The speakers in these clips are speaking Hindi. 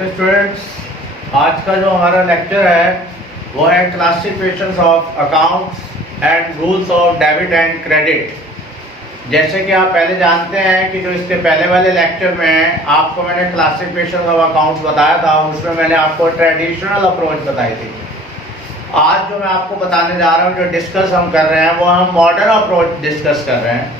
ओके स्टूडेंट्स, आज का जो हमारा लेक्चर है वो है classifications of accounts and rules of debit and credit. जैसे कि आप पहले जानते हैं कि जो इसके पहले वाले लेक्चर में आपको मैंने क्लासिफिकेशन ऑफ अकाउंट्स बताया था, उसमें मैंने आपको ट्रेडिशनल अप्रोच बताई थी। आज जो मैं आपको बताने जा रहा हूँ, जो डिस्कस हम कर रहे हैं, वो हम मॉडर्न अप्रोच डिस्कस कर रहे हैं।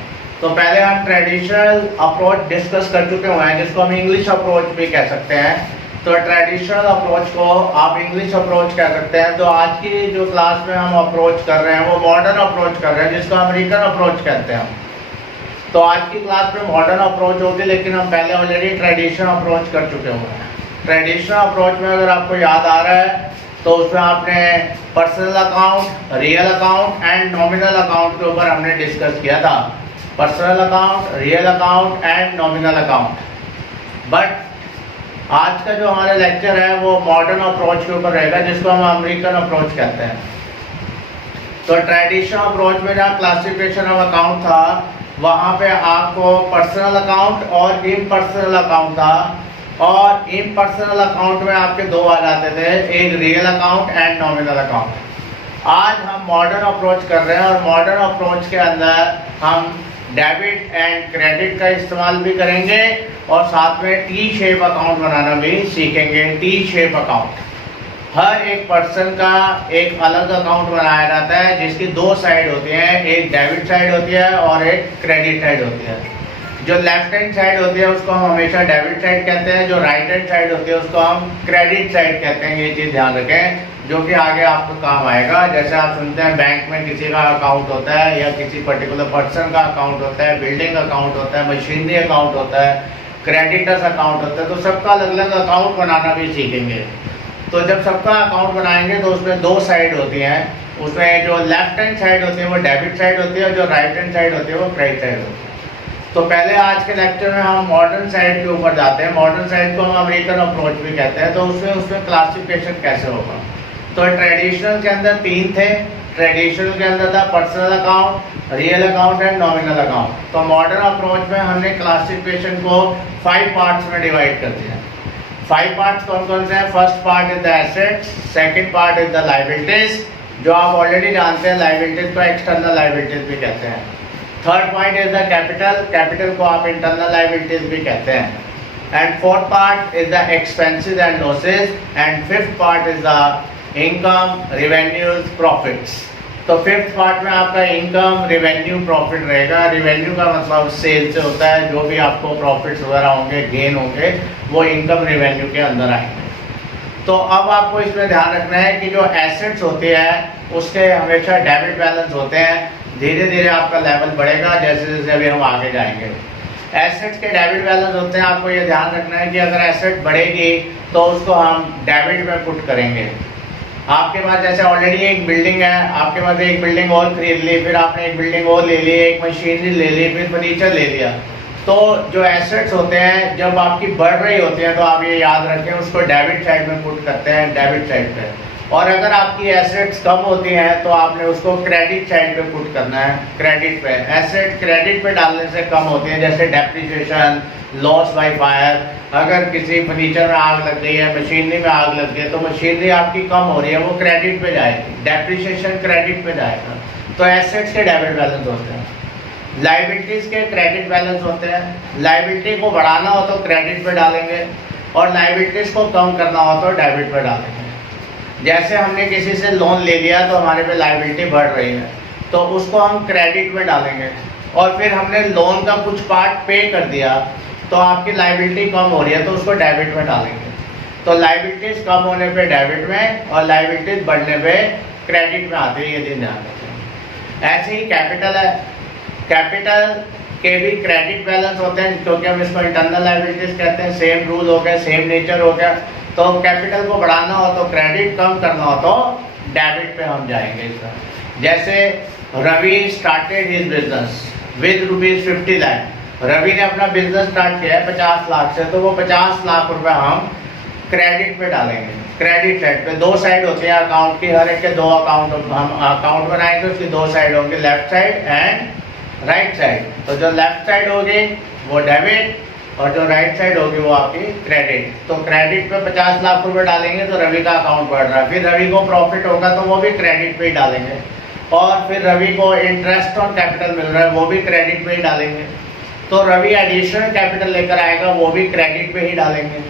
तो पहले हम ट्रेडिशनल अप्रोच डिस्कस कर चुके हुए हैं, जिसको हम इंग्लिश अप्रोच भी कह सकते हैं। तो ट्रेडिशनल अप्रोच को आप इंग्लिश अप्रोच कह सकते हैं। तो आज की जो क्लास में हम अप्रोच कर रहे हैं वो मॉडर्न अप्रोच कर रहे हैं, जिसको अमेरिकन अप्रोच कहते हैं। तो आज की क्लास में मॉडर्न अप्रोच होगी, लेकिन हम पहले ऑलरेडी ट्रेडिशनल अप्रोच कर चुके हुए हैं। ट्रेडिशनल अप्रोच में अगर आपको याद आ रहा है तो उसमें आपने personal account, real account and nominal account के ऊपर हमने डिस्कस किया था। Personal account, real account and nominal account. But आज का जो हमारा लेक्चर है वो मॉडर्न अप्रोच के ऊपर रहेगा, जिसको हम अमेरिकन अप्रोच कहते हैं। तो ट्रेडिशनल अप्रोच में जहाँ क्लासिफिकेशन ऑफ अकाउंट था, वहाँ पे आपको पर्सनल अकाउंट और इम्पर्सनल अकाउंट था, और इम्पर्सनल अकाउंट में आपके दो आ जाते थे, एक real account and nominal account. आज हम मॉडर्न अप्रोच कर रहे हैं, और मॉडर्न अप्रोच के अंदर हम डेबिट एंड क्रेडिट का इस्तेमाल भी करेंगे, और साथ में टी शेप अकाउंट बनाना भी सीखेंगे। टी शेप अकाउंट, हर एक पर्सन का एक अलग अकाउंट बनाया जाता है, जिसकी दो साइड होती हैं, एक डेबिट साइड होती है और एक क्रेडिट साइड होती है। जो लेफ्ट हैंड साइड होती है उसको हम हमेशा डेबिट साइड कहते हैं, जो राइट हैंड साइड होती है उसको हम क्रेडिट साइड कहते हैं। ये चीज़ ध्यान रखें, जो कि आगे आपको काम आएगा। जैसे आप सुनते हैं बैंक में किसी का अकाउंट होता है, या किसी पर्टिकुलर पर्सन का अकाउंट होता है, बिल्डिंग अकाउंट होता है, मशीनरी अकाउंट होता है, क्रेडिटर्स अकाउंट होता है। तो सबका अलग अलग अकाउंट बनाना भी सीखेंगे। तो जब सबका अकाउंट बनाएंगे तो उसमें दो साइड होती हैं। उसमें जो लेफ्ट हैंड साइड होती है वो डेबिट साइड होती है, और जो राइट हैंड साइड होती है वो क्रेडिट साइड होती है। तो पहले आज के लेक्चर में हम मॉडर्न साइड के ऊपर जाते हैं। मॉडर्न साइड को हम अमेरिकन अप्रोच भी कहते हैं। तो उसमें क्लासिफिकेशन कैसे होगा? तो ट्रेडिशनल के अंदर तीन थे। ट्रेडिशनल के अंदर था personal account, real account and nominal account. तो मॉडर्न अप्रोच में हमने क्लासिफिकेशन को 5 पार्ट्स में डिवाइड कर दिया। 5 पार्ट्स कौन कौन से हैं? First part is the assets, second part is the liabilities, जो आप ऑलरेडी जानते हैं, लायबिलिटीज को एक्सटर्नल लायबिलिटीज भी कहते हैं। Third point is the capital, capital को आप इंटरनल लायबिलिटीज भी कहते हैं। And fourth part is the expenses and losses, and fifth part is the income, revenues, profits. तो फिफ्थ पार्ट में आपका इनकम, रेवेन्यू, प्रॉफिट रहेगा। रेवेन्यू का मतलब सेल से होता है, जो भी आपको प्रॉफिट्स वगैरह होंगे, गेन होंगे, वो इनकम रेवेन्यू के अंदर आएंगे। तो अब आपको इसमें ध्यान रखना है कि जो एसेट्स होते हैं उसके हमेशा डेबिट बैलेंस होते हैं। धीरे धीरे आपका लेवल बढ़ेगा जैसे जैसे अभी हम आगे जाएंगे। एसेट्स के डेबिट बैलेंस होते हैं। आपको ये ध्यान रखना है कि अगर एसेट बढ़ेगी तो उसको हम डेबिट में पुट करेंगे। आपके पास जैसे ऑलरेडी एक बिल्डिंग है, आपके पास एक बिल्डिंग और खरीद ली, फिर आपने एक बिल्डिंग और ले ली, एक मशीनरी ले ली, फिर फर्नीचर ले लिया। तो जो एसेट्स होते हैं जब आपकी बढ़ रही होती हैं तो आप ये याद रखें, उसको डेबिट साइड में पुट करते हैं, डेबिट साइड पे। और अगर आपकी एसेट्स कम होती हैं तो आपने उसको क्रेडिट साइड पे पुट करना है, क्रेडिट पे। एसेट क्रेडिट पे डालने से कम होती हैं, जैसे डेप्रिसिएशन, लॉस बाय फायर। अगर किसी फर्नीचर में आग लग गई है, मशीनरी में आग लग गई है, तो मशीनरी आपकी कम हो रही है, वो क्रेडिट पे जाएगी, डेप्रिसिएशन क्रेडिट पे जाएगा। तो एसेट्स के डेबिट बैलेंस होते हैं। लायबिलिटीज़ के क्रेडिट बैलेंस होते हैं। लायबिलिटी को बढ़ाना हो तो क्रेडिट पे डालेंगे, और लायबिलिटीज़ को कम करना हो तो डेबिट पे डालेंगे। जैसे हमने किसी से लोन ले लिया तो हमारे पे लायबिलिटी बढ़ रही है, तो उसको हम क्रेडिट में डालेंगे। और फिर हमने लोन का कुछ पार्ट पे कर दिया तो आपकी लायबिलिटी कम हो रही है, तो उसको डेबिट में डालेंगे। तो लायबिलिटीज़ कम होने पे डेबिट में, और लायबिलिटीज़ बढ़ने पे क्रेडिट में आती है, ये दिन ध्यान रखें। ऐसे ही कैपिटल है। कैपिटल के भी क्रेडिट बैलेंस होते हैं, क्योंकि हम इसको इंटरनल लायबिलिटीज़ कहते हैं। सेम रूल हो गया, सेम नेचर हो गया। तो कैपिटल को बढ़ाना हो तो क्रेडिट, कम करना हो तो डेबिट पे हम जाएंगे इसमें। जैसे Ravi started his business with ₹50 lakh. Ravi ने अपना बिजनेस स्टार्ट किया है 50 लाख से, तो वो 50 लाख रुपए हम क्रेडिट पे डालेंगे। क्रेडिट साइड पे दो साइड होती है अकाउंट की, हर एक के दो अकाउंट हम अकाउंट बनाएंगे, उसकी दो साइड होंगी, left side and right side. तो जो लेफ्ट साइड होगी वो डेबिट, और जो राइट साइड होगी वो आपकी क्रेडिट। तो क्रेडिट पे 50 लाख रुपए डालेंगे तो रवि का अकाउंट बढ़ रहा है, फिर रवि को प्रॉफिट होगा तो वो भी क्रेडिट पे ही डालेंगे, और फिर रवि को इंटरेस्ट ऑन कैपिटल मिल रहा है वो भी क्रेडिट पे ही डालेंगे। तो रवि एडिशनल कैपिटल लेकर आएगा वो भी क्रेडिट पे ही डालेंगे,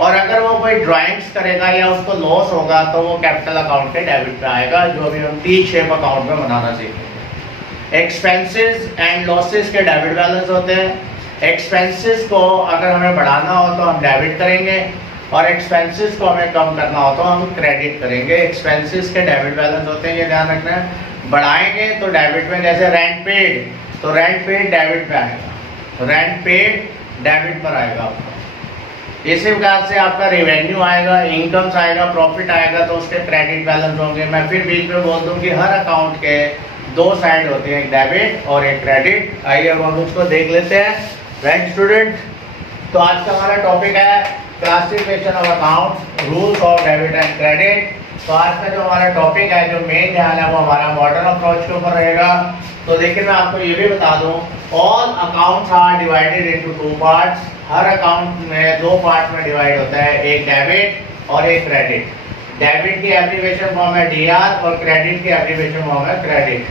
और अगर वो कोई ड्राइंग्स करेगा या उसको लॉस होगा तो वो कैपिटल अकाउंट के डेबिट पे आएगा, जो भी हम टी शेप अकाउंट में बनाना सीखेंगे। एक्सपेंसेस एंड लॉसेस के डेबिट बैलेंस होते हैं। एक्सपेंसेस को अगर हमें बढ़ाना हो तो हम डेबिट करेंगे, और एक्सपेंसेस को हमें कम करना हो तो हम क्रेडिट करेंगे। एक्सपेंसेस के डेबिट बैलेंस होते हैं, ये ध्यान रखना है। बढ़ाएंगे तो डेबिट में, जैसे रेंट पेड, तो रेंट पेड डेबिट पे आएगा, रेंट पेड डेबिट पर आएगा आपका। इसी प्रकार से आपका रेवेन्यू आएगा, इनकम्स आएगा, प्रॉफिट आएगा तो उसके क्रेडिट बैलेंस होंगे। मैं फिर बीच में बोल दूं कि हर अकाउंट के दो साइड होते हैं, एक डेबिट और एक क्रेडिट। आइए अब हम उसको देख लेते हैं। राइट स्टूडेंट, तो आज का हमारा टॉपिक है classification of accounts, rules of debit and credit. तो आज का जो हमारा टॉपिक है, जो मेन ध्यान है वो हमारा मॉडर्न अप्रोच के ऊपर रहेगा। तो लेकिन मैं आपको ये भी बता दूं, all accounts are divided into two parts. हर अकाउंट में दो पार्ट में डिवाइड होता है, एक डेबिट और एक क्रेडिट। डेबिट की एब्रीविएशन फॉर्म है डीआर और क्रेडिट की एब्रीविएशन फॉर्म है credit.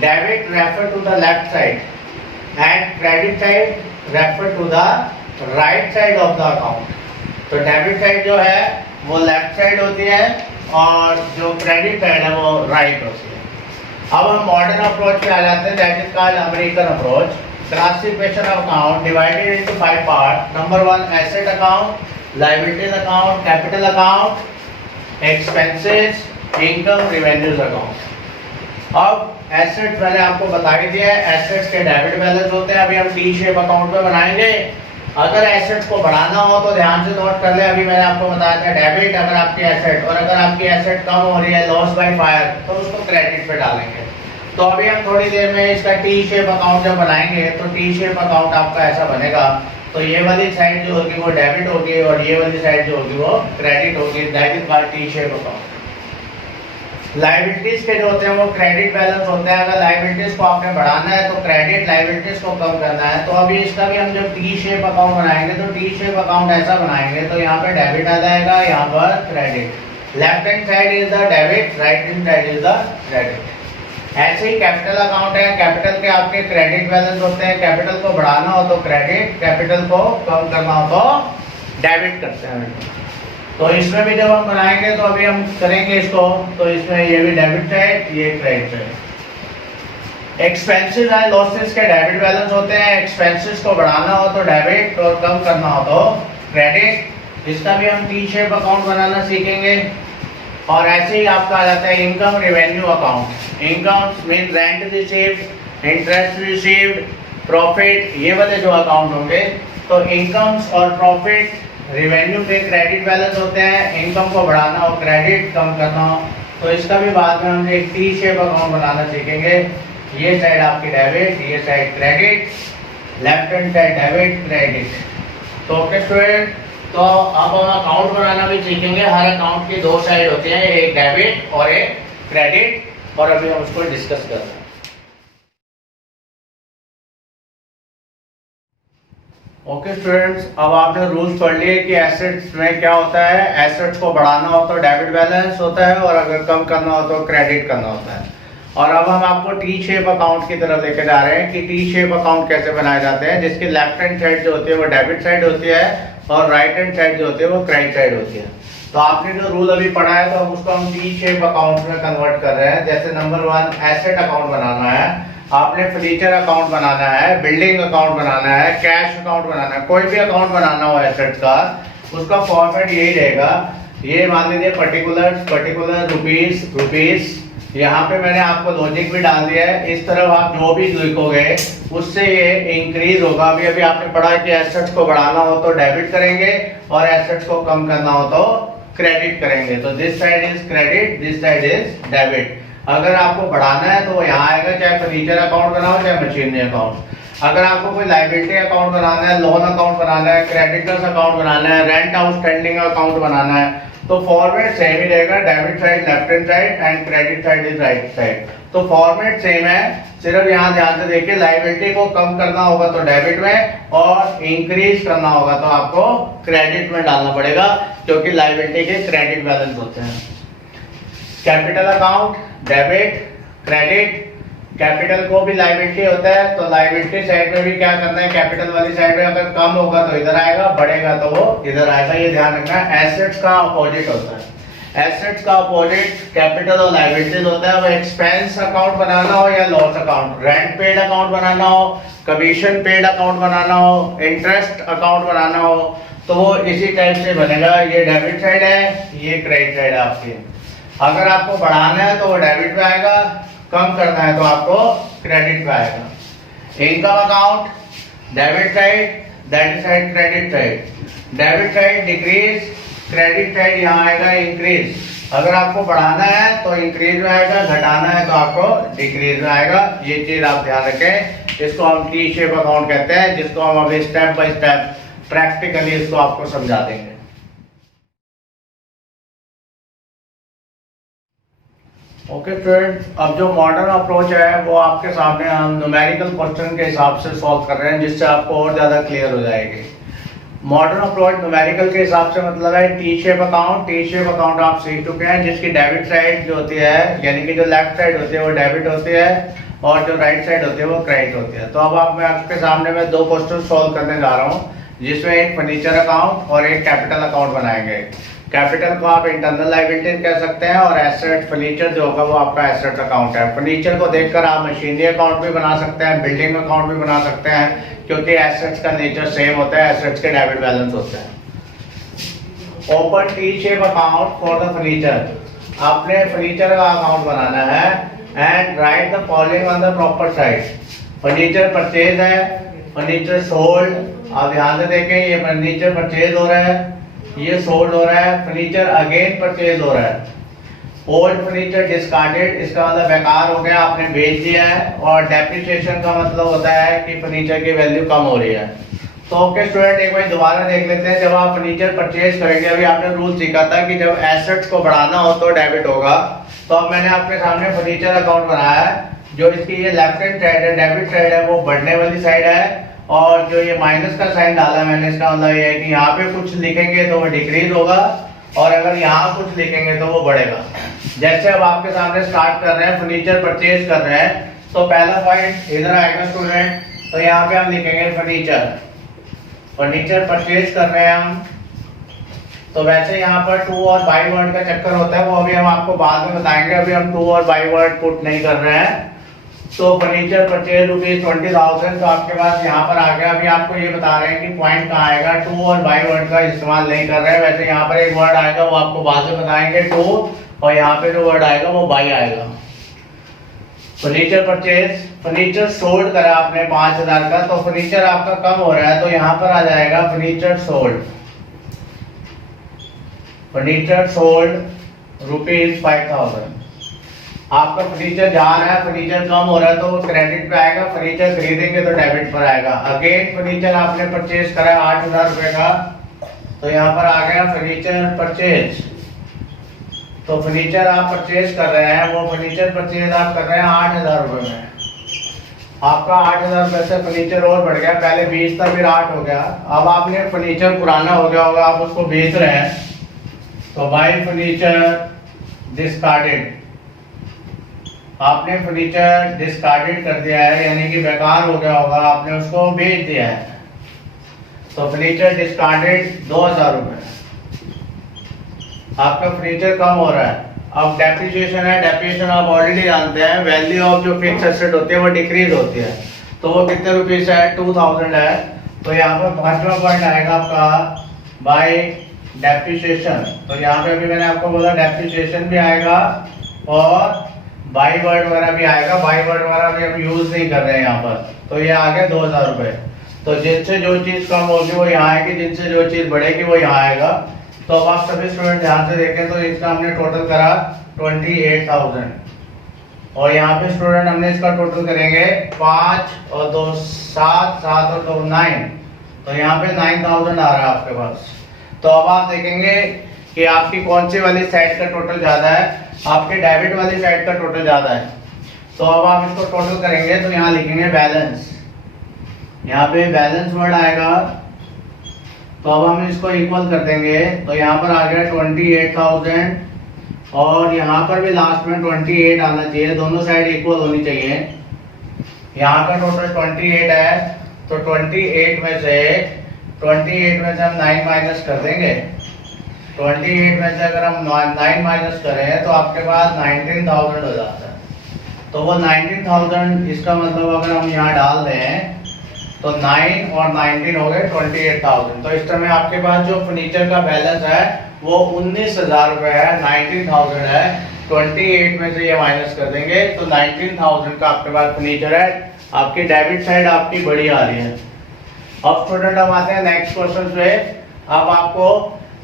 Debit refer to the left side and credit side refer to the right side of the account. तो डेबिट साइड जो है वो लेफ्ट साइड होती है और जो क्रेडिट साइड है वो राइट होती है। अब हम मॉडर्न अप्रोच पे आ जाते हैं, that is called American approach. Classification of account divided into 5 part. Number 1 asset account, liabilities account, capital account, expenses, income, revenues account. अब एसेट पहले आपको बता ही दिया है, एसेट्स के डेबिट बैलेंस होते हैं। अभी हम टी शेप अकाउंट पे बनाएंगे। अगर एसेट्स को बढ़ाना हो तो ध्यान से नोट कर ले, अभी मैंने आपको बताया था डेबिट अगर आपकी एसेट, और अगर आपकी एसेट कम हो रही है, लॉस बाय फायर, तो उसको क्रेडिट पे डालेंगे। तो अभी हम थोड़ी देर में इसका टी शेप अकाउंट जब बनाएंगे तो टी शेप अकाउंट आपका ऐसा बनेगा। तो ये वाली साइड जो होगी वो डेबिट होगी और ये वाली साइड जो होगी वो क्रेडिट होगी, that is called T shape account. Liabilities के जो होते हैं वो क्रेडिट बैलेंस होते हैं। अगर लायबिलिटीज को आपने बढ़ाना है तो क्रेडिट, लायबिलिटीज को कम करना है। तो अभी इसका भी हम जब टी शेप अकाउंट बनाएंगे तो टी शेप अकाउंट ऐसा बनाएंगे, तो यहाँ पे डेबिट आ जाएगा, यहाँ पर credit. Left hand side is the debit, right hand side is the credit. ऐसे ही कैपिटल अकाउंट है, कैपिटल के आपके क्रेडिट बैलेंस होते हैं। कैपिटल को बढ़ाना हो तो क्रेडिट, कैपिटल को कम करना हो तो डेबिट करते हैं। तो इसमें भी जब हम बनाएंगे तो अभी हम करेंगे इसको, तो इसमें ये भी डेबिट है, ये क्रेडिट है। एक्सपेंसेस एंड लॉसेस के डेबिट बैलेंस होते हैं। एक्सपेंसेस को बढ़ाना हो तो डेबिट और कम करना हो तो क्रेडिट। इसका भी हम टी शेप अकाउंट बनाना सीखेंगे। और ऐसे ही आपका आ जाता है income revenue account. Income mean rent received, interest received, profit, ये वाले जो अकाउंट होंगे। तो इनकम्स और प्रॉफिट, रेवेन्यू पे क्रेडिट बैलेंस होते हैं। इनकम को बढ़ाना हो क्रेडिट, कम करना हो तो इसका भी बाद में हम एक टी शेप अकाउंट बनाना सीखेंगे। ये साइड आपकी डेबिट, ये side credit, left hand side debit, credit. तो ओके स्टूडेंट, तो अब हम अकाउंट बनाना भी सीखेंगे। हर अकाउंट की दो साइड होती हैं, एक डेबिट और एक क्रेडिट, और अभी हम उसको डिस्कस कर रहे हैं। ओके स्टूडेंट्स, अब आपने रूल्स पढ़ लिए कि एसेट्स में क्या होता है। एसेट्स को बढ़ाना हो तो डेबिट बैलेंस होता है, और अगर कम करना हो तो क्रेडिट करना होता है। और अब हम आपको टी शेप अकाउंट की तरफ लेकर जा रहे हैं कि टी शेप अकाउंट कैसे बनाए जाते हैं, जिसकी लेफ्ट हैंड साइड जो होती है वो डेबिट साइड होती है और राइट हैंड साइड जो होती है वो क्रेडिट साइड होती है। तो आपने जो रूल अभी पढ़ा है तो हम उसको हम टी शेप अकाउंट में कन्वर्ट कर रहे हैं। जैसे नंबर 1 एसेट अकाउंट बनाना है, आपने फर्नीचर अकाउंट बनाना है, बिल्डिंग अकाउंट बनाना है, कैश अकाउंट बनाना है, कोई भी अकाउंट बनाना हो एसेट्स का, उसका फॉर्मेट यही रहेगा। ये मान लीजिए पर्टिकुलर रुपीस, यहाँ पे मैंने आपको लॉजिक भी डाल दिया है। इस तरफ आप जो भी लिखोगे उससे ये इंक्रीज होगा। अभी आपने पढ़ा कि एसेट्स को बढ़ाना हो तो डेबिट करेंगे और एसेट्स को कम करना हो तो क्रेडिट करेंगे। तो this side is credit, this side is debit. अगर आपको बढ़ाना है तो वो यहाँ आएगा, चाहे फर्नीचर अकाउंट बनाओ चाहे मशीनरी अकाउंट। अगर आपको कोई लायबिलिटी अकाउंट बनाना है, लोन अकाउंट बनाना है, क्रेडिटर्स अकाउंट बनाना है, रेंट आउटस्टैंडिंग अकाउंट बनाना है, तो फॉर्मेट सेम ही रहेगा, debit side left hand side and credit side is right side. तो फॉर्मेट सेम है, सिर्फ यहाँ ध्यान से देखिए, लायबिलिटी को कम करना होगा तो डेबिट में और इंक्रीज करना होगा तो आपको क्रेडिट में डालना पड़ेगा, क्योंकि लायबिलिटी के क्रेडिट बैलेंस होते हैं। Capital account debit credit, capital को भी लायबिलिटी होता है तो लायबिलिटी साइड में भी क्या करना है, कैपिटल वाली साइड में अगर कम होगा तो इधर आएगा, बढ़ेगा तो वो इधर आएगा, ये ध्यान रखना है। एसेट्स का अपोजिट होता है, एसेट्स का अपोजिट कैपिटल और लायबिलिटीज होता है। वो एक्सपेंस अकाउंट बनाना हो या loss account, rent paid account बनाना हो, कमीशन पेड अकाउंट बनाना हो, इंटरेस्ट अकाउंट बनाना हो, तो वो इसी टाइप से बनेगा। ये डेबिट साइड है, ये क्रेडिट साइड है आपकी। अगर आपको बढ़ाना है तो वो डेबिट पे आएगा, कम करना है तो आपको क्रेडिट पे आएगा। Income account debit side, that side credit side, debit side decrease, credit side यहाँ आएगा इंक्रीज। अगर आपको बढ़ाना है तो इंक्रीज में आएगा, घटाना है तो आपको डिक्रीज में आएगा। ये चीज आप ध्यान रखें। इसको हम टी शेप अकाउंट कहते हैं, जिसको हम अभी स्टेप बाय स्टेप प्रैक्टिकली इसको आपको समझा देंगे। ओके स्टूडेंट्स, अब जो मॉडर्न अप्रोच है वो आपके सामने हम न्यूमेरिकल क्वेश्चन के हिसाब से सॉल्व कर रहे हैं, जिससे आपको और ज़्यादा क्लियर हो जाएगी। मॉडर्न अप्रोच न्यूमेरिकल के हिसाब से मतलब है T shape account. T shape account आप सीख चुके हैं, जिसकी डेबिट साइड जो होती है, यानी कि जो लेफ्ट साइड होती है वो डेबिट होती है और जो राइट साइड होती है वो क्रेडिट होती है। तो अब मैं आपके सामने में दो क्वेश्चन सॉल्व करने जा रहा हूँ, जिसमें एक फर्नीचर अकाउंट और एक कैपिटल अकाउंट बनाएंगे। कैपिटल को आप इंटरनल लायबिलिटी कह सकते हैं और एसेट फर्नीचर जो होगा वो आपका एसेट अकाउंट है। फर्नीचर को देखकर आप मशीनरी अकाउंट भी बना सकते हैं, बिल्डिंग अकाउंट भी बना सकते हैं, क्योंकि एसेट्स का नेचर सेम होता है, एसेट्स के डेबिट बैलेंस होते हैं। Open T shape account for the furniture. आपने फर्नीचर का अकाउंट बनाना है and write the following on the proper side. Furniture purchase है, फर्नीचर सोल्ड। आप ध्यान से देखें, ये फर्नीचर परचेज हो रहा है, ये सोल्ड हो रहा है, फर्नीचर अगेन परचेज हो रहा है। ओल्ड फर्नीचर डिस्कार्डेड, इसका मतलब बेकार हो गया, आपने बेच दिया है। और डेप्रिसिएशन का मतलब होता है कि फर्नीचर की वैल्यू कम हो रही है। तो ओके स्टूडेंट, एक बार दोबारा देख लेते हैं। जब आप फर्नीचर परचेज करेंगे, अभी आपने रूल सीखा था कि जब एसेट्स को बढ़ाना हो तो डेबिट होगा। तो अब मैंने आपके सामने फर्नीचर अकाउंट बनाया है, जो इसकी ये लेफ्ट हैंड साइड है, डेबिट साइड है, वो बढ़ने वाली साइड है। और जो ये माइनस का साइन डाला मैंने, इसका मतलब ये है कि यहाँ पे कुछ लिखेंगे तो वो डिक्रीज होगा और अगर यहाँ कुछ लिखेंगे तो वो बढ़ेगा। जैसे अब आपके सामने स्टार्ट कर रहे हैं, फर्नीचर परचेज कर रहे हैं, तो पहला पॉइंट इधर आएगा स्टूडेंट। तो यहाँ पे हम लिखेंगे फर्नीचर, फर्नीचर परचेज कर रहे हैं हम। तो वैसे यहाँ पर टू और बाई वर्ड का चक्कर होता है, वो अभी हम आपको बाद में बताएंगे। अभी हम टू और बाई वर्ड पुट नहीं कर रहे हैं। तो फर्नीचर परचेज ₹20,000, तो आपके पास यहाँ पर आ गया। अभी आपको ये बता रहे हैं कि पॉइंट कहाँ आएगा, टू और बाई वर्ड का इस्तेमाल नहीं कर रहे हैं। वैसे यहाँ पर एक वर्ड आएगा, वो आपको बाद में बताएंगे, टू, और यहाँ पे जो वर्ड आएगा वो बाई आएगा। फर्नीचर परचेज, फर्नीचर सोल्ड करा आपने 5,000 का, तो फर्नीचर आपका कम हो रहा है, तो यहाँ पर आ जाएगा फर्नीचर सोल्ड। Furniture sold ₹5,000। आपका फर्नीचर जा रहा है, फर्नीचर कम हो रहा है तो क्रेडिट पे आएगा, फर्नीचर खरीदेंगे तो डेबिट पर आएगा। अगेन फर्नीचर आपने परचेज करा 8,000 रुपए का, तो यहाँ पर आ गया फर्नीचर परचेज। तो फर्नीचर आप परचेज कर रहे हैं, वो फर्नीचर परचेज आप कर रहे हैं 8,000 रुपए में। आपका 8,000 रुपए से फर्नीचर और बढ़ गया, पहले 20 था फिर 8 हो गया। अब आपने फर्नीचर पुराना हो गया होगा, आप उसको बेच रहे हैं, तो बाय फर्नीचर डिस्कार्डेड। आपने फर्नीचर डिस्कार्डेड कर दिया है, यानी कि बेकार हो गया होगा, आपने उसको बेच दिया है। तो फर्नीचर डिस्कार्डेड 2,000 रुपए। आपका फर्नीचर कम हो रहा है। अब डेप्रिसिएशन है, डेप्रिसिएशन आप ऑलरेडी जानते हैं, वैल्यू ऑफ जो फिक्स एसेट होती है वो डिक्रीज होती है। तो वो कितने रुपीस है, 2,000 है। तो यहाँ पर पांचवा पॉइंट आएगा आपका बाय डेप्रिसिएशन। तो यहाँ पे भी मैंने आपको बोला डेप्रिसिएशन भी आएगा और बाई वर्ड वगैरह भी आएगा। बाई वर्ड वगैरह भी हम यूज नहीं कर रहे हैं यहाँ पर। तो ये आ गया 2,000 रुपए। तो जिनसे जो चीज कम होगी वो यहाँ आएगी, जिनसे जो चीज बढ़ेगी वो यहाँ आएगा। तो अब आप सभी स्टूडेंट ध्यान से देखें, तो इसका हमने टोटल करा 28,000 और यहाँ पे स्टूडेंट हमने इसका टोटल करेंगे 5 और 2 7, 7 और 2 9, तो यहाँ पे 9,000 आ रहा है आपके पास। तो अब आप देखेंगे कि आपकी कौन सी वाली साइड का टोटल ज़्यादा है, आपके डेबिट वाली साइड का टोटल ज़्यादा है। तो अब आप इसको टोटल करेंगे तो यहाँ लिखेंगे बैलेंस, यहाँ पे बैलेंस वर्ड आएगा। तो अब हम इसको इक्वल कर देंगे, तो यहाँ पर आ गया 28,000 और यहाँ पर भी लास्ट में 28 आना चाहिए, दोनों साइड इक्वल होनी चाहिए। यहाँ का टोटल 28 है, तो 28 में से हम 9 माइनस कर देंगे। 28 में से अगर हम 9 माइनस करें तो आपके पास 19,000 हो जाता है। तो वो 19,000, इसका मतलब अगर हम यहाँ डाल दें तो 9 और 19 हो गए 28,000। तो इस समय आपके पास जो फर्नीचर का बैलेंस है वो 19,000 रुपये है, 19,000 है। 28 में से ये माइनस कर देंगे तो 19,000 का आपके पास फर्नीचर है। आपकी डेबिट साइड आपकी बड़ी आ रही है। अब स्टूडेंट हम आते हैं नेक्स्ट क्वेश्चन पे। अब आपको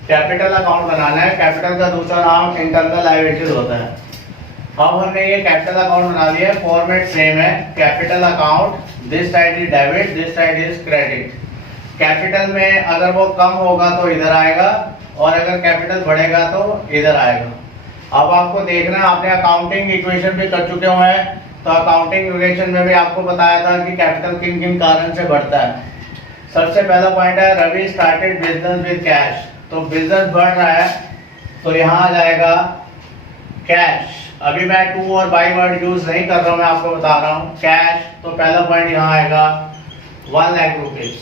कैपिटल अकाउंट बनाना है। कैपिटल का दूसरा नाम इंटरनल लायबिलिटीज होता है। अब हमने ये कैपिटल अकाउंट बना लिया, फॉर्मेट सेम है। Capital account, this side is debit, this side is credit. Capital में अगर वो कम होगा तो इधर आएगा और अगर कैपिटल बढ़ेगा तो इधर आएगा। अब आपको देखना है, आपने अकाउंटिंग इक्वेशन भी कर चुके हुए हैं, तो अकाउंटिंग इक्वेशन में भी आपको बताया था कि कैपिटल किन किन कारण से बढ़ता है। सबसे पहला पॉइंट है Ravi started business with cash. तो बिजनेस बढ़ रहा है तो यहाँ आ जाएगा कैश। अभी मैं टू और बाई वर्ड यूज नहीं कर रहा हूँ, मैं आपको बता रहा हूँ कैश। तो पहला पॉइंट यहाँ आएगा 1 लाख रुपीज।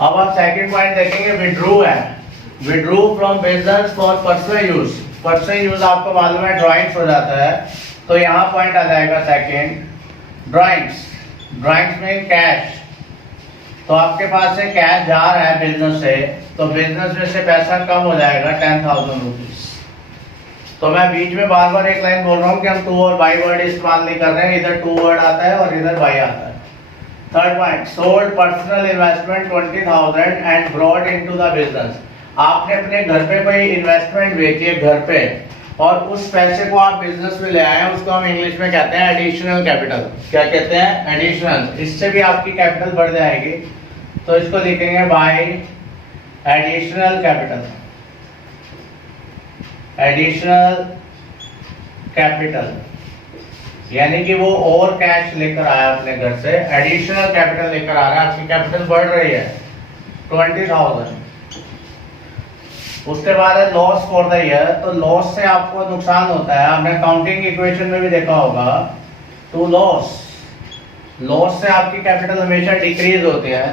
अब आप सेकंड पॉइंट देखेंगे, विड्रू है। Withdrew from business for personal use. Personal use आपको मालूम है ड्राइंग्स हो जाता है, तो यहाँ पॉइंट आ जाएगा सेकंड ड्राइंग्स। ड्राइंग्स में कैश, तो आपके पास से कैश जा रहा है बिजनेस से, तो बिजनेस में से पैसा कम हो जाएगा 10,000 रुपीज। तो मैं बीच में बार बार एक लाइन बोल रहा हूँ कि हम टू और बाई वर्ड इस्तेमाल नहीं कर रहे हैं, इधर टू वर्ड आता है और इधर बाई आता है। Third point, sold personal investment 20,000 and brought into the business. आपने अपने घर पे कोई इन्वेस्टमेंट बेची है घर पे, और उस पैसे को आप बिजनेस में ले आए हैं, उसको हम इंग्लिश में कहते हैं एडिशनल कैपिटल। क्या कहते हैं? एडिशनल। इससे भी आपकी कैपिटल बढ़ जाएगी, तो इसको लिखेंगे bye additional capital. Additional capital यानी कि वो और कैश लेकर आया अपने घर से, एडिशनल कैपिटल लेकर आ रहा है, आपकी कैपिटल बढ़ रही है 20,000। उसके बाद है लॉस फॉर द ईयर। तो लॉस से आपको नुकसान होता है, आपने अकाउंटिंग इक्वेशन में भी देखा होगा, टू लॉस। लॉस से आपकी कैपिटल हमेशा डिक्रीज होती है,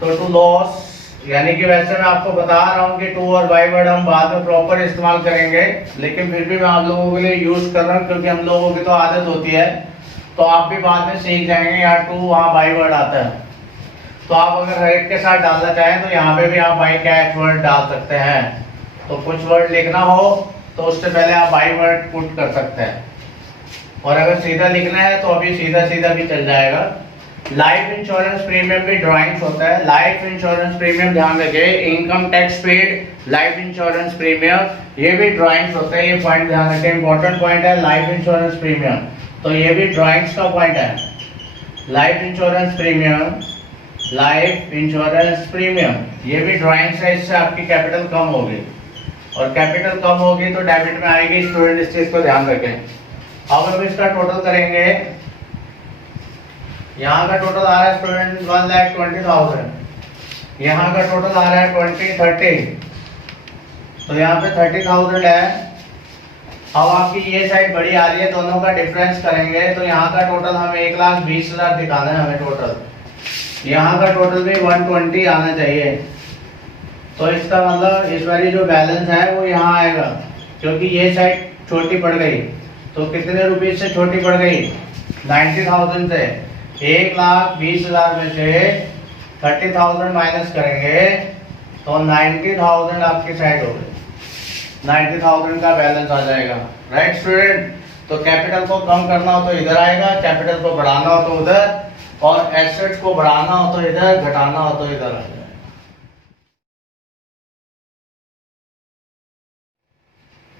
तो टू लॉस यानी कि वैसे मैं आपको बता रहा हूँ कि टू और बाई वर्ड हम बाद में प्रॉपर इस्तेमाल करेंगे, लेकिन फिर भी मैं आप लोगों के लिए यूज कर रहा हूँ क्योंकि हम लोगों की तो आदत होती है, तो आप भी बाद में सीख जाएंगे। यहाँ टू वहाँ बाई वर्ड आता है, तो आप अगर रेट के साथ डालना चाहें तो यहाँ पे भी आप बाई कैश वर्ड डाल सकते हैं। तो कुछ वर्ड लिखना हो तो उससे पहले आप बाई वर्ड पुट कर सकते हैं, और अगर सीधा लिखना है तो अभी सीधा सीधा भी चल जाएगा। लाइफ इंश्योरेंस प्रीमियम भी ड्राइंग्स होता है। लाइफ इंश्योरेंस प्रीमियम ध्यान रखिए, income tax paid, life insurance premium, ये भी ड्राइंग्स होते हैं। ये पॉइंट ध्यान रखिए, इंपॉर्टेंट पॉइंट है लाइफ इंश्योरेंस प्रीमियम, तो ये भी ड्राइंग्स का पॉइंट है। Life insurance premium, life insurance premium, ये भी ड्राइंग्स है, इससे आपकी कैपिटल कम होगी, और कैपिटल कम होगी तो डेबिट में आएगी। स्टूडेंट इस चीज को ध्यान रखें। अब हम इसका टोटल करेंगे। यहाँ का टोटल आ रहा है स्टूडेंट 1,20,000, यहाँ का टोटल आ रहा है 30, तो यहाँ पे 30,000 है। अब आपकी ये साइड बड़ी आ रही है, दोनों का डिफरेंस करेंगे तो यहाँ का टोटल हमें 1,20,000 दिखाना है हमें टोटल। यहाँ का टोटल भी 120 आना चाहिए, तो इसका मतलब इस बारी जो बैलेंस है वो यहाँ आएगा, क्योंकि ये साइड छोटी पड़ गई। तो कितने रुपीज से छोटी पड़ गई? 90,000 से। 1,20,000 में से 30,000 माइनस करेंगे तो 90,000 आपकी साइड हो गई, 90,000 का बैलेंस आ जाएगा। Right student? तो कैपिटल को कम करना हो तो इधर आएगा, कैपिटल को बढ़ाना हो तो उधर, और एसेट्स को बढ़ाना हो तो इधर, घटाना हो तो इधर आ जाएगा।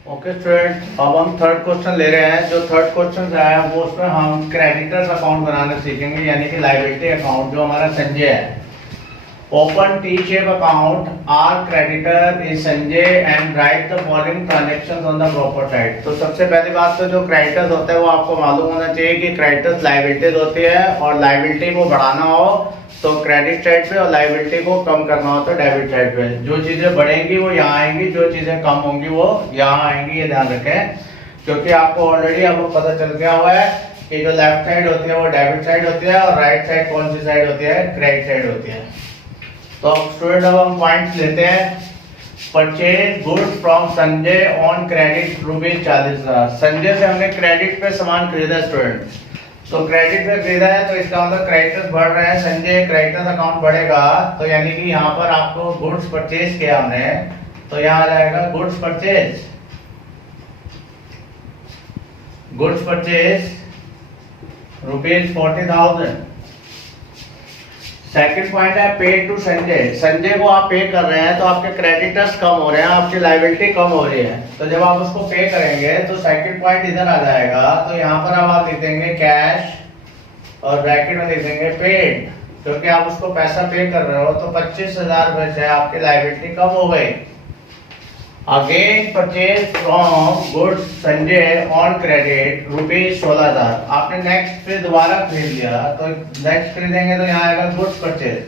ओके स्टूडेंट, अब हम थर्ड क्वेश्चन ले रहे हैं। जो थर्ड क्वेश्चन आया वो उसमें हम क्रेडिटर्स अकाउंट बनाना सीखेंगे, यानी कि लायबिलिटी अकाउंट, जो हमारा संजय है open T shape account, our creditor is Sanjay and write the following transactions on the proper side. तो सबसे पहली बात तो जो क्रेडिटर्स होते हैं वो आपको मालूम होना चाहिए कि क्रेडिटर्स लायबिलिटीज होती है, और लायबिलिटी को बढ़ाना हो तो क्रेडिट साइड पे और लायबिलिटी को कम करना हो तो डेबिट साइड पे। जो चीजें बढ़ेंगी वो यहाँ आएंगी, जो चीजें कम होंगी वो यहाँ आएंगी, ये ध्यान रखें। क्योंकि आपको ऑलरेडी आपको पता चल गया हुआ है कि जो लेफ्ट साइड होती है वो डेबिट साइड होती है और राइट साइड कौन सी साइड होती है, क्रेडिट साइड होती है। तो स्टूडेंट अब हम पॉइंट्स लेते हैं। Purchase goods from Sanjay on credit ₹40,000। Sanjay से हमने क्रेडिट पे सामान खरीदा स्टूडेंट, तो क्रेडिट पे खरीदा है तो इसका मतलब क्रेडिटर्स बढ़ रहे हैं, संजय क्रेडिटर्स अकाउंट बढ़ेगा। तो यानी कि यहाँ पर आपको गुड्स परचेज किया हमने, तो यहाँ आ जाएगा goods purchase, goods purchase ₹40,000। Second point है पे टू संजय। संजय को आप पे कर रहे हैं तो आपके क्रेडिटर्स कम हो रहे हैं, आपकी लायबिलिटी कम हो रही है। तो जब आप उसको पे करेंगे तो सेकंड पॉइंट इधर आ जाएगा। तो यहाँ पर अब आप लिख देंगे कैश और ब्रैकेट में लिख देंगे पेड, क्योंकि आप उसको पैसा पे कर रहे हो। तो 25,000 रुपए से आपकी लायबिलिटी कम हो गई। Again purchase from goods Sanjay on credit ₹16,000। आपने नेक्स्ट पे दोबारा खरीद लिया, तो नेक्स्ट खरीदेंगे तो यहाँ आएगा गुड्स परचेज।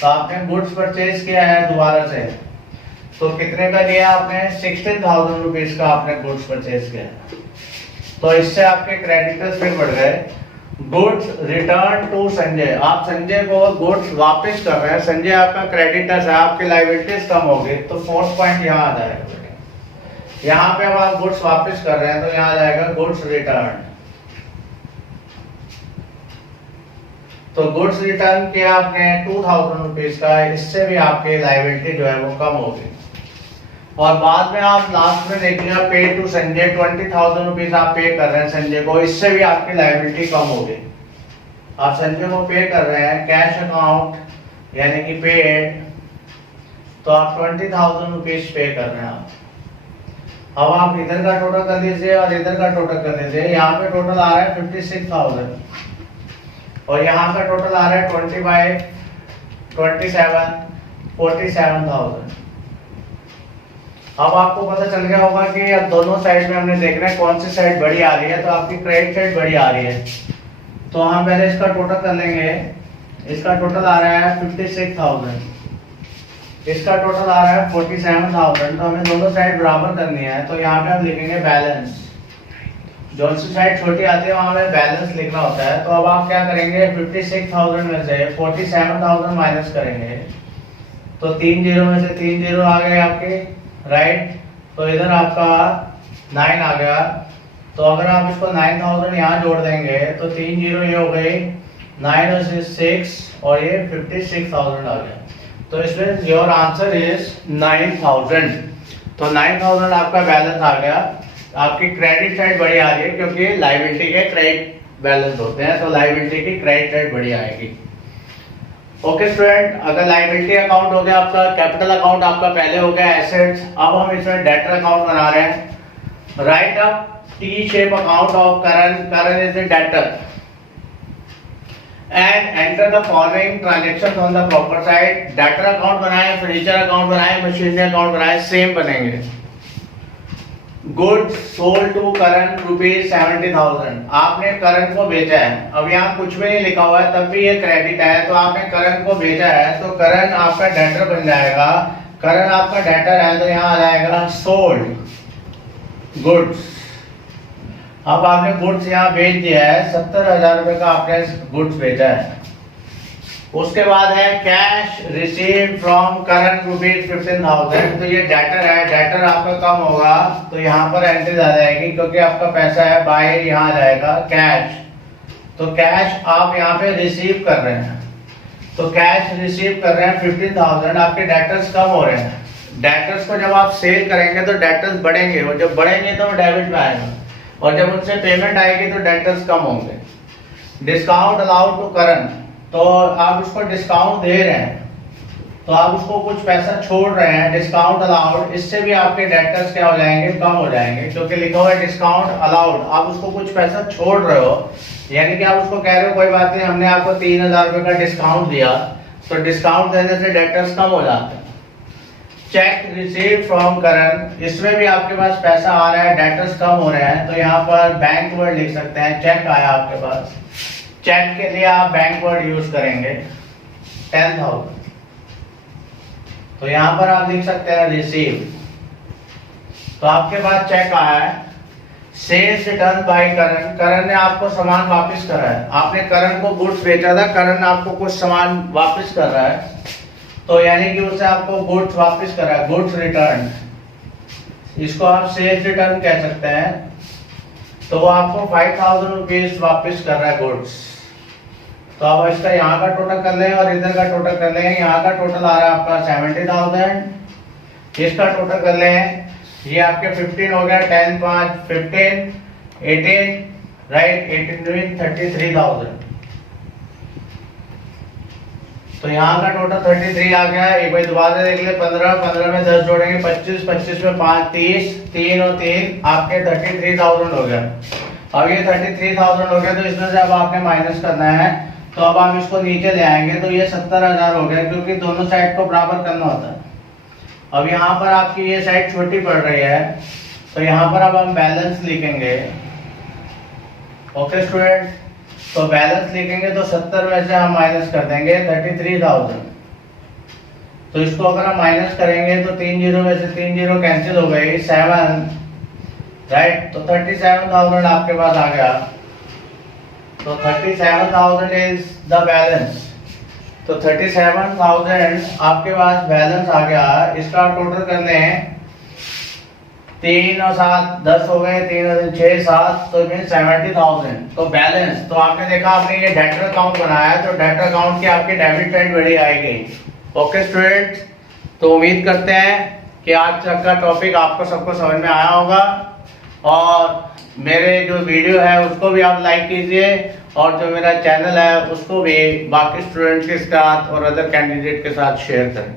तो आपने गुड्स परचेज किया है दोबारा से, तो कितने का लिया आपने, 16,000 रुपीज का आपने गुड्स परचेज किया। तो इससे आपके क्रेडिटर्स फिर बढ़ गए। गुड्स रिटर्न टू संजय, आप संजय को गुड्स वापस कर रहे हैं, संजय आपका क्रेडिटर्स है, आपकी लायबिलिटीज कम होगी। तो फोर्थ पॉइंट यहाँ आ जाएगा। यहाँ पे अब आप गुड्स वापस कर रहे हैं तो यहाँ आ जाएगा गुड्स रिटर्न। तो गुड्स रिटर्न किया आपने 2,000 रुपीज का, इससे भी आपकी लायबिलिटी जो है वो कम होगी। और बाद में आप लास्ट में देखिएगा पे टू संजय 20,000 रुपीज आप पे कर रहे हैं संजय को, इससे भी आपकी लायबिलिटी कम होगी। आप संजय को पे कर रहे हैं कैश अकाउंट यानी कि पेड, तो आप 20,000 रुपीज पे कर रहे हैं आप। अब आप इधर का टोटल कर दीजिए और इधर का टोटल कर दीजिए। यहाँ पे टोटल आ रहा है 56,000 और यहाँ का टोटल आ रहा है 47,000। अब आपको पता चल गया होगा कि अब दोनों साइड में हमने देखना है कौन सी साइड बड़ी आ रही है। तो आपकी क्रेडिट साइड बड़ी आ रही है, तो हम पहले इसका टोटल कर लेंगे। इसका टोटल आ रहा है 56,000, इसका टोटल आ रहा है 47,000। तो हमें दोनों साइड बराबर करनी है, तो यहाँ पे हम लिखेंगे बैलेंस। जो सी साइड छोटी आती है वहाँ हमें बैलेंस लिखना होता है। तो अब आप क्या करेंगे, 56,000 में से 47,000 माइनस करेंगे, तो 3 जीरो में से 3 जीरो आ गए आपके, राइट। तो इधर आपका 9 आ गया। तो अगर आप इसको 9,000 यहाँ जोड़ देंगे तो 3 जीरो ये हो गई, 9 और 6 और ये 56,000 आ गया। तो इसमें योर आंसर इज 9,000। तो 9,000 आपका बैलेंस आ गया। आपकी क्रेडिट साइड बड़ी आ रही है क्योंकि लायबिलिटी के क्रेडिट बैलेंस होते हैं, तो लायबिलिटी की क्रेडिट साइड बड़ी आएगी। ओके स्टूडेंट, अगर लायबिलिटी अकाउंट हो गया आपका, कैपिटल अकाउंट आपका पहले हो गया एसेट्स। अब हम इसमें डेटर अकाउंट बना रहे हैं। Right up T shape account of Karan is the debtor and enter the following transactions on the proper side. Debtor account बनाए, फर्नीचर अकाउंट बनाए, मशीनरी अकाउंट बनाए, सेम बनेंगे। गुड्स सोल्ड टू करण ₹70,000। आपने करण को बेचा है। अब यहाँ कुछ भी नहीं लिखा हुआ है तब भी ये क्रेडिट है, तो आपने करण को बेचा है, तो करण आपका डेटर बन जाएगा। करण आपका डेटर है तो यहाँ आ जाएगा सोल्ड गुड्स। अब आपने गुड्स यहाँ बेच दिया है, 70,000 रुपए का आपने गुड्स बेचा है। उसके बाद है कैश रिसीव फ्रॉम करण ₹15,000। तो ये डेटर है, डेटर आपका कम होगा तो यहाँ पर एंट्री आ जाएगी क्योंकि आपका पैसा है बाय, यहाँ आ जाएगा कैश। तो कैश आप यहाँ पे रिसीव कर रहे हैं, तो कैश रिसीव कर रहे हैं 15,000। आपके डेटर्स कम हो रहे हैं। डेटर्स को जब आप सेल करेंगे तो डेटर्स बढ़ेंगे, और जब बढ़ेंगे तो वो डेबिट में आएगा, और जब उनसे पेमेंट आएगी तो डेटर्स कम होंगे। डिस्काउंट अलाउड टू करण, तो आप उसको डिस्काउंट दे रहे हैं तो आप उसको कुछ पैसा छोड़ रहे हैं, डिस्काउंट अलाउड। इससे भी आपके डेटर्स क्या हो जाएंगे, कम हो जाएंगे, क्योंकि लिखा हुआ है डिस्काउंट अलाउड। आप उसको कुछ पैसा छोड़ रहे हो, यानी कि आप उसको कह रहे हो कोई बात नहीं, हमने आपको 3,000 रुपए का डिस्काउंट दिया, तो डिस्काउंट देने से डेटर्स कम हो जाते हैं। चेक रिसीव फ्रॉम करण, इसमें भी आपके पास पैसा आ रहा है, डेटर्स कम हो रहे हैं, तो यहाँ पर बैंक वर्ड लिख सकते हैं। चेक आया आपके पास, चेक के लिए आप बैंक वर्ड यूज करेंगे 10,000, तो यहाँ पर आप लिख सकते हैं रिसीव। तो आपके पास चेक आया है। सेल्स रिटर्न बाय करण, करण ने आपको सामान वापस करा है। आपने करण को गुड्स बेचा था, करण आपको कुछ सामान वापस कर रहा है, तो यानी कि उससे आपको गुड्स वापस करा है, गुड्स रिटर्न। इसको आप सेल्स रिटर्न कह सकते हैं। तो वो आपको 5,000 रुपीज वापस कर रहा है गुड्स। तो अब इसका यहाँ का टोटल कर लें और इधर का टोटल कर लें। यहाँ का टोटल आ रहा है आपका 70,000, इसका टोटल कर लें, ये आपके 15 हो गया, 10 5 15 18 राइट, 18 33,000। तो यहाँ का टोटल 33 आ गया। एक बार दोबारा देख ले, 15 में 10 जोड़ेंगे 25, 25 में 5 30, 3 और 3 आपके 33,000 हो गया। अब ये 33,000 हो गया, तो इसमें से अब आपने माइनस करना है। तो अब आप इसको नीचे ले आएंगे तो ये 70,000 हो गया, क्योंकि दोनों साइड को बराबर करना होता है। अब यहाँ पर आपकी ये साइड छोटी पड़ रही है, तो यहाँ पर अब हम बैलेंस लिखेंगे। ओके स्टूडेंट, तो बैलेंस लिखेंगे तो 70 में से हम माइनस कर देंगे 33,000। तो इसको अगर हम माइनस करेंगे तो 3 जीरो में से 3 जीरो कैंसिल हो गई, 7 राइट, तो 37,000 आपके पास आ गया। तो 37,000 इज द बैलेंस। तो 37,000 आपके पास बैलेंस आ गया। इसका टोटल कर लें, 3 और 7 10 हो गए, 3 और 6 7, तो मीन 70,000। तो बैलेंस, तो आपने देखा आपने ये डेटर अकाउंट बनाया, तो डेटर अकाउंट की आपकी डेबिट साइड बड़ी आएगी। ओके स्टूडेंट, तो उम्मीद करते हैं कि आज तक का टॉपिक आपको सबको समझ में आया होगा, और मेरे जो वीडियो है उसको भी आप लाइक कीजिए, और जो मेरा चैनल है उसको भी बाकी स्टूडेंट्स के साथ और अदर कैंडिडेट के साथ शेयर करें।